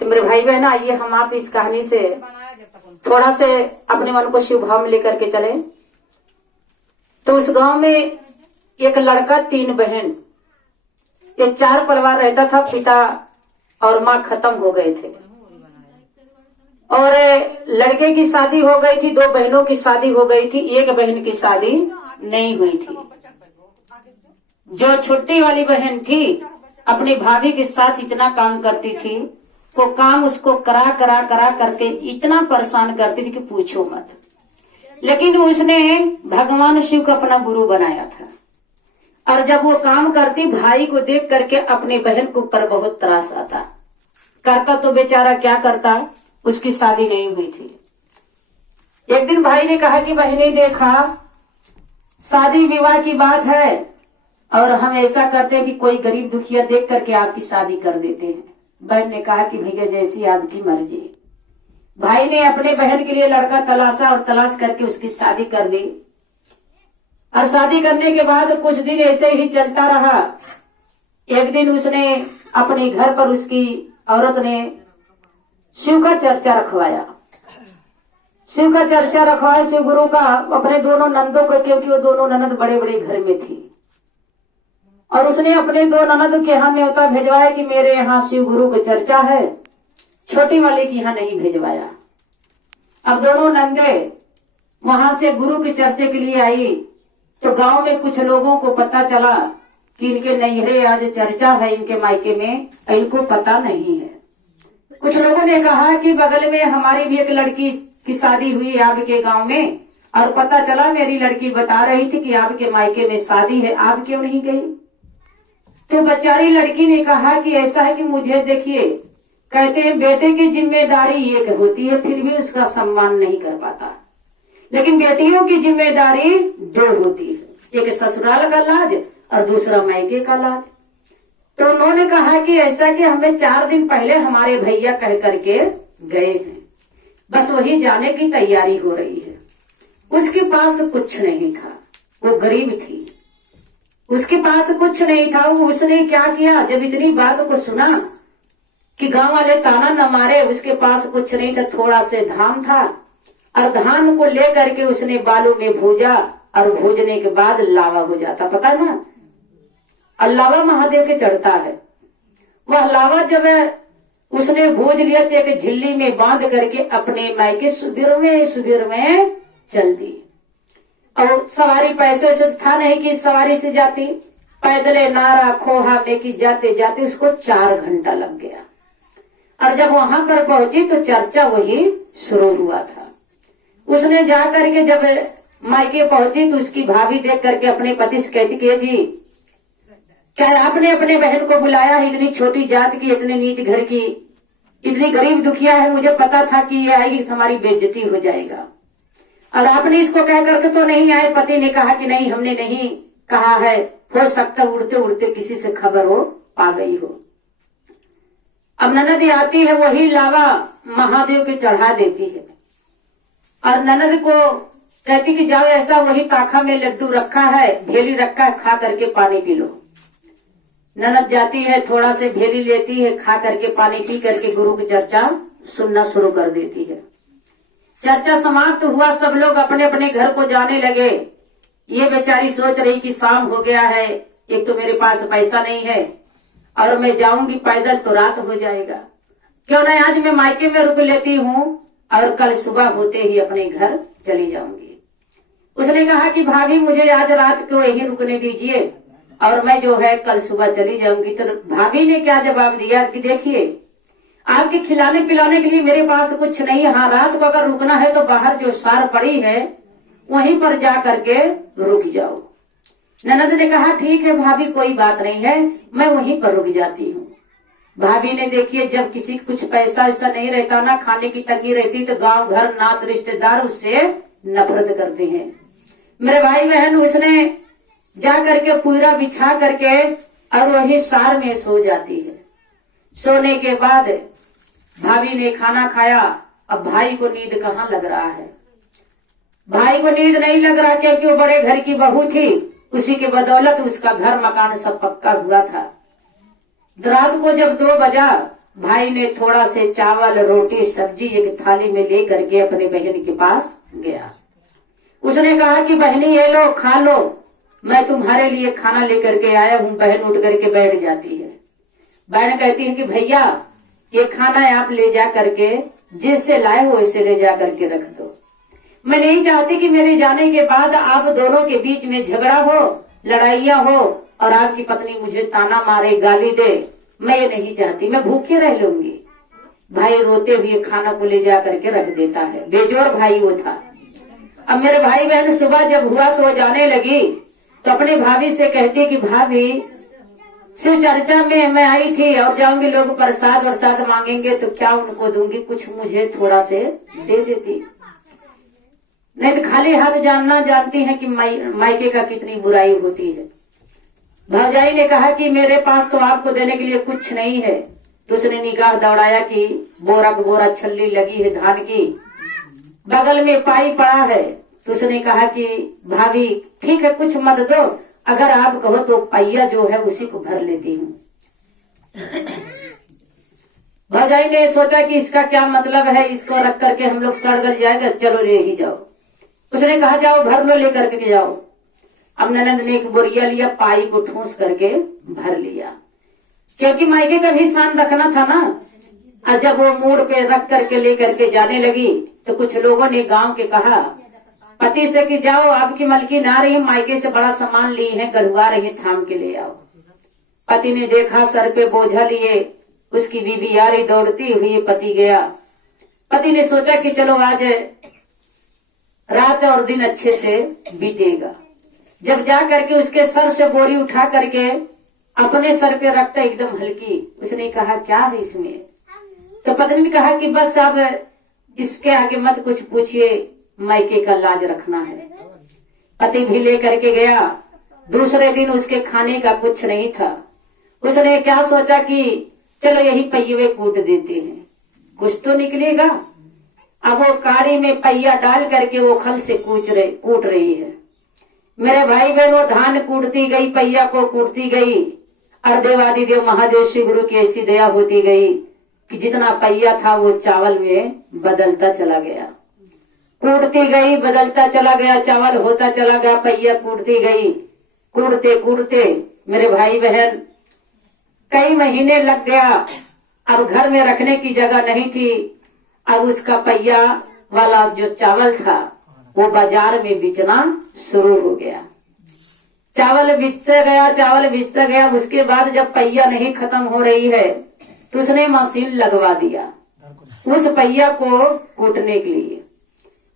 तो मेरे भाई बहन आइए हम आप इस कहानी से थोड़ा से अपने मन को शिव भाव में लेकर के चले। तो उस गांव में एक लड़का 3 बहन, ये 4 परिवार रहता था। पिता और माँ खत्म हो गए थे और लड़के की शादी हो गई थी, 2 बहनों की शादी हो गई थी, 1 बहन की शादी नहीं हुई थी। जो छोटी वाली बहन थी अपनी भाभी के साथ इतना काम करती थी, वो काम उसको करा करके इतना परेशान करती थी कि पूछो मत। लेकिन उसने भगवान शिव को अपना गुरु बनाया था और जब वो काम करती भाई को देख करके अपने बहन के ऊपर बहुत त्रास आता। करता तो बेचारा क्या करता, उसकी शादी नहीं हुई थी। एक दिन भाई ने कहा कि बहने देखा, शादी विवाह की बात है और हम ऐसा करते हैं कि कोई गरीब दुखिया देख करके आपकी शादी कर देते हैं। बहन ने कहा कि भैया जैसी आपकी मर्जी। भाई ने अपने बहन के लिए लड़का तलाशा और तलाश करके उसकी शादी कर दी। और शादी करने के बाद कुछ दिन ऐसे ही चलता रहा। एक दिन उसने अपने घर पर उसकी औरत ने शिव का चर्चा रखवाया। शिव का चर्चा रखवाया शिव गुरु का अपने दोनों नंदों को, क्योंकि वो दोनों ननद बड़े बड़े घर में थी। और उसने अपने 2 ननद के यहाँ न्योता भेजवाया कि मेरे यहाँ शिव गुरु की चर्चा है। छोटी वाले की यहाँ नहीं भेजवाया। अब दोनों नंदे वहां से गुरु के चर्चे के लिए आई तो गांव में कुछ लोगों को पता चला कि इनके नैहरे आज चर्चा है, इनके मायके में इनको पता नहीं है। कुछ लोगों ने कहा कि बगल में हमारी भी एक लड़की की शादी हुई आपके गांव में और पता चला मेरी लड़की बता रही थी कि आपके मायके में शादी है, आप क्यों नहीं गई? तो बेचारी लड़की ने कहा कि ऐसा है कि मुझे देखिए, कहते हैं बेटे की जिम्मेदारी एक होती है फिर भी उसका सम्मान नहीं कर पाता, लेकिन बेटियों की जिम्मेदारी 2 होती है, एक ससुराल का लाज और दूसरा मायके का लाज। तो उन्होंने कहा कि ऐसा कि हमें 4 दिन पहले हमारे भैया कह करके गए हैं, बस वही जाने की तैयारी हो रही है। उसके पास कुछ नहीं था, वो गरीब थी, उसके पास कुछ नहीं था। उसने क्या किया, जब इतनी बात को सुना कि गांव वाले ताना न मारे, उसके पास कुछ नहीं था, थोड़ा से धान था और धान को लेकर के उसने बालू में भूजा और भूजने के बाद लावा हो जाता, पता है ना, और लावा महादेव के चढ़ता है। वह लावा जब उसने भूज लिया तो एक झिल्ली में बांध करके अपने मायके सुबीर में चल दी। और सवारी पैसे से था नहीं कि सवारी से जाती, पैदले नारा खोहा लेके जाते जाते उसको 4 घंटा लग गया। और जब वहां पर पहुंची तो चर्चा वही शुरू हुआ था। उसने जा करके जब मायके पहुंची तो उसकी भाभी देख करके अपने पति से कहती कि जी क्या आपने अपने बहन को बुलाया है, इतनी छोटी जात की, इतने नीच घर की, इतनी गरीब दुखिया है, मुझे पता था कि ये आएगी हमारी बेइज्जती हो जाएगा और आपने इसको कह करके तो नहीं आए। पति ने कहा कि नहीं, हमने नहीं कहा है, हो सकता उड़ते उड़ते किसी से खबर हो पा गई हो। अब ननद आती है, वही लावा महादेव के चढ़ा देती है और ननद को कहती कि जाओ ऐसा वही पाखा में लड्डू रखा है, भेली रखा है, खा करके पानी पी लो। ननद जाती है, थोड़ा से भेली लेती है, खा करके पानी पी करके गुरु की चर्चा सुनना शुरू कर देती है। चर्चा समाप्त हुआ, सब लोग अपने अपने घर को जाने लगे। ये बेचारी सोच रही कि शाम हो गया है, एक तो मेरे पास पैसा नहीं है और मैं जाऊंगी पैदल तो रात हो जाएगा, क्यों नहीं आज मैं मायके में रुक लेती हूँ और कल सुबह होते ही अपने घर चली जाऊंगी। उसने कहा कि भाभी मुझे आज रात को यही रुकने दीजिए और मैं जो है कल सुबह चली जाऊंगी। तो भाभी ने क्या जवाब दिया कि देखिए आपके खिलाने पिलाने के लिए मेरे पास कुछ नहीं है, हाँ रात को अगर रुकना है तो बाहर जो सार पड़ी है वहीं पर जा करके रुक जाओ। ननद ने कहा ठीक है भाभी, कोई बात नहीं है, मैं वहीं पर रुक जाती हूँ। भाभी ने देखिए जब किसी कुछ पैसा ऐसा नहीं रहता ना, खाने की तंगी रहती तो गांव घर नात रिश्तेदार उससे नफरत करते हैं। मेरे भाई बहन उसने जा करके पूरा बिछा करके और वही सार में सो जाती है। सोने के बाद भाभी ने खाना खाया। अब भाई को नींद कहाँ लग रहा है, भाई को नींद नहीं लग रहा क्योंकि वो बड़े घर की बहू थी, उसी के बदौलत उसका घर मकान सब पक्का हुआ था। रात को जब 2 बजा, भाई ने थोड़ा से चावल रोटी सब्जी एक थाली में ले करके अपने बहन के पास गया। उसने कहा कि बहनी ये लो खा लो, मैं तुम्हारे लिए खाना लेकर के आया हूँ। बहन उठ करके बैठ जाती है। बहन कहती है कि भैया ये खाना आप ले जा करके जिससे लाए हो इसे ले जा करके रख दो। मैं नहीं चाहती कि मेरे जाने के बाद आप दोनों के बीच में झगड़ा हो, लड़ाइयां हो और आपकी पत्नी मुझे ताना मारे, गाली दे। मैं ये नहीं चाहती, मैं भूखे रह लूंगी। भाई रोते हुए खाना को ले जा करके रख देता है। बेजोर भाई वो था। अब मेरे भाई बहन सुबह जब हुआ तो वो जाने लगी तो अपने भाभी से कहती कि भाभी शिव चर्चा में मैं आई थी और जाऊंगी, लोग प्रसाद वरसाद मांगेंगे तो क्या उनको दूंगी, कुछ मुझे थोड़ा से दे देती। नहीं तो खाली हाथ जानना जानती है कि मायके का कितनी बुराई होती है। भौजाई ने कहा कि मेरे पास तो आपको देने के लिए कुछ नहीं है। तो उसने निगाह दौड़ाया कि बोरा को बोरा छल्ली लगी है धान की, बगल में पाई पड़ा है। तो उसने कहा कि भाभी ठीक है कुछ मत दो, अगर आप कहो तो पहिया जो है उसी को भर लेती हूँ। भौजाई ने सोचा कि इसका क्या मतलब है, इसको रख करके हम लोग सड़ गल जाएगा, चलो ले ही जाओ। उसने कहा जाओ भर लो, लेकर के जाओ। अब ननद ने एक बोरिया लिया, पाई को ठूस करके भर लिया, क्योंकि मायके का भी शान रखना था ना। और जब वो मोड़ पे रख करके लेकर के जाने लगी तो कुछ लोगों ने गांव के कहा पति से कि जाओ आपकी मलकी ना रही, मायके से बड़ा सामान ली है, गढ़वा रही, थाम के ले आओ। पति ने देखा सर पे बोझा लिए, उसकी बीवी आ रही दौड़ती हुई, पति गया। पति ने सोचा कि चलो आज रात और दिन अच्छे से बीतेगा। जब जा करके उसके सर से बोरी उठा करके अपने सर पे रखता एकदम हल्की। उसने कहा क्या है इसमें? तो पत्नी ने कहा कि बस अब इसके आगे मत कुछ पूछिए, मायके का लाज रखना है। पति भी ले करके गया। दूसरे दिन उसके खाने का कुछ नहीं था। उसने क्या सोचा कि चलो यही पहिए कूट देते हैं, कुछ तो निकलेगा। अब वो कारी में पहिया डाल करके वो खल से कूट रही है। मेरे भाई बहन वो धान कूटती गई, पहिया को कूटती गई, और देवादिदेव महादेव श्री गुरु की ऐसी दया होती गई कि जितना पहिया था वो चावल में बदलता चला गया। कूटती गई, बदलता चला गया, चावल होता चला गया, पहिया कूटती गई। कूटते कूटते मेरे भाई बहन कई महीने लग गया। अब घर में रखने की जगह नहीं थी। अब उसका पहिया वाला जो चावल था वो बाजार में बेचना शुरू हो गया। चावल बेचते गया, चावल बेचता गया। उसके बाद जब पहिया नहीं खत्म हो रही है तो उसने मशीन लगवा दिया उस पहिया को कूटने के लिए।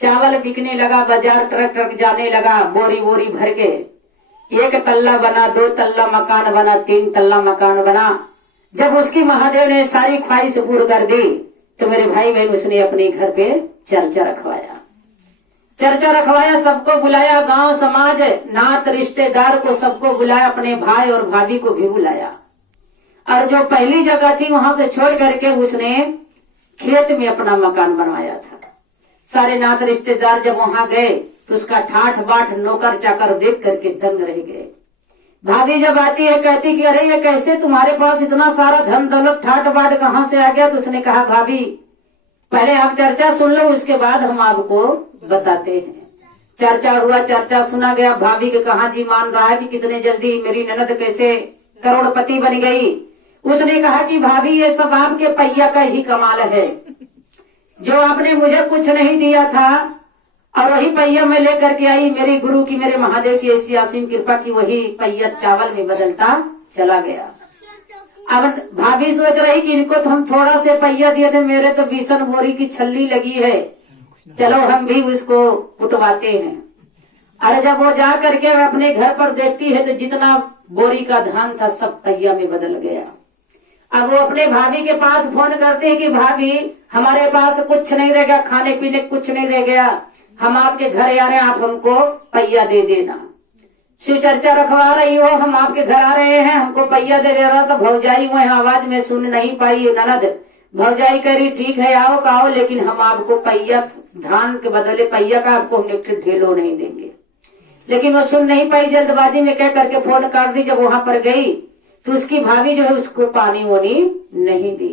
चावल बिकने लगा, बाजार ट्रक ट्रक जाने लगा, बोरी बोरी भर के। एक तल्ला बना, 2 तल्ला मकान बना, 3 तल्ला मकान बना। जब उसकी महादेव ने सारी ख्वाहिश पूरी कर दी तो मेरे भाई बहन उसने अपने घर पे चर्चा रखवाया। सबको बुलाया, गांव समाज नात रिश्तेदार को सबको बुलाया, अपने भाई और भाभी को भी बुलाया। और जो पहली जगह थी वहां से छोड़ करके उसने खेत में अपना मकान बनवाया था। सारे नात रिश्तेदार जब वहां गए तो उसका ठाठ बाट नौकर चाकर देख करके दंग रह गए। भाभी जब आती है कहती कि अरे ये कैसे तुम्हारे पास इतना सारा धन दौलत ठाठ बाट कहाँ से आ गया? तो उसने कहा भाभी पहले आप चर्चा सुन लो, उसके बाद हम आपको बताते हैं। चर्चा हुआ, चर्चा सुना गया। भाभी के कहा जी मान रहा है कि कितने जल्दी मेरी ननद कैसे करोड़पति बन गई। उसने कहा कि भाभी ये सब आपके पहिया का ही कमाल है, जो आपने मुझे कुछ नहीं दिया था और वही पहिया में लेकर के आई। मेरे गुरु की, मेरे महादेव की ऐसी असीम कृपा की वही पहिया चावल में बदलता चला गया। अब भाभी सोच रही कि इनको तो हम थोड़ा से पहिया दिए थे, मेरे तो 20 बोरी की छल्ली लगी है, चलो हम भी उसको कुटवाते हैं। अरे जब वो जा करके अपने घर पर देखती है तो जितना बोरी का धान था सब पहिया में बदल गया। अब वो अपने भाभी के पास फोन करते हैं कि भाभी हमारे पास कुछ नहीं रह गया, खाने पीने कुछ नहीं रह गया, हम आपके घर आ रहे हैं, आप हमको पहिया दे देना। शिव चर्चा रखवा रही हो, हम आपके घर आ रहे हैं, हमको पहिया दे देना। तो भौजाई वह आवाज में सुन नहीं पाई। ननद भौजाई कह रही ठीक है आओ काओ, लेकिन हम आपको पहिया धान के बदले पहिया का आपको हम एक ढेलो नहीं देंगे। लेकिन वो सुन नहीं पाई, जल्दबाजी में कह करके फोन काट दी। जब वहां पर गई तो उसकी भाभी जो है उसको पानी वानी नहीं दी।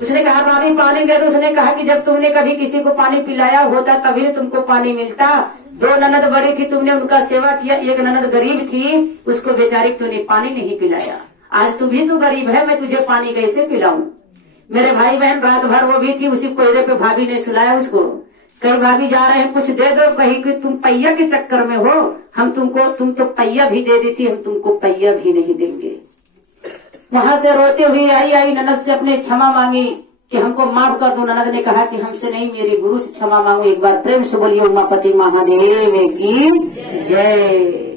उसने कहा भाभी पानी दे दो। उसने कहा कि जब तुमने कभी किसी को पानी पिलाया होता तभी तो तुमको पानी मिलता। 2 ननद बड़ी थी, तुमने उनका सेवा किया। एक ननद गरीब थी, उसको बेचारी तूने पानी नहीं पिलाया। आज तू भी तो गरीब है, मैं तुझे पानी कैसे पिलाऊं। मेरे भाई बहन रात भर वो भी थी, उसी कोयले पे भाभी ने सुलाया उसको। कहीं भाभी जा रहे हैं, कुछ दे दो। कहीं कि तुम पैया के चक्कर में हो, तुम तो पैया भी दे देती, हम तुमको पैया भी नहीं देंगे। वहां से रोते हुए आई ननद से अपने क्षमा मांगी कि हमको माफ कर दो। ननद ने कहा कि हमसे नहीं, मेरे गुरु से क्षमा मांगो। एक बार प्रेम से बोलिए उमापति महादेव की जय।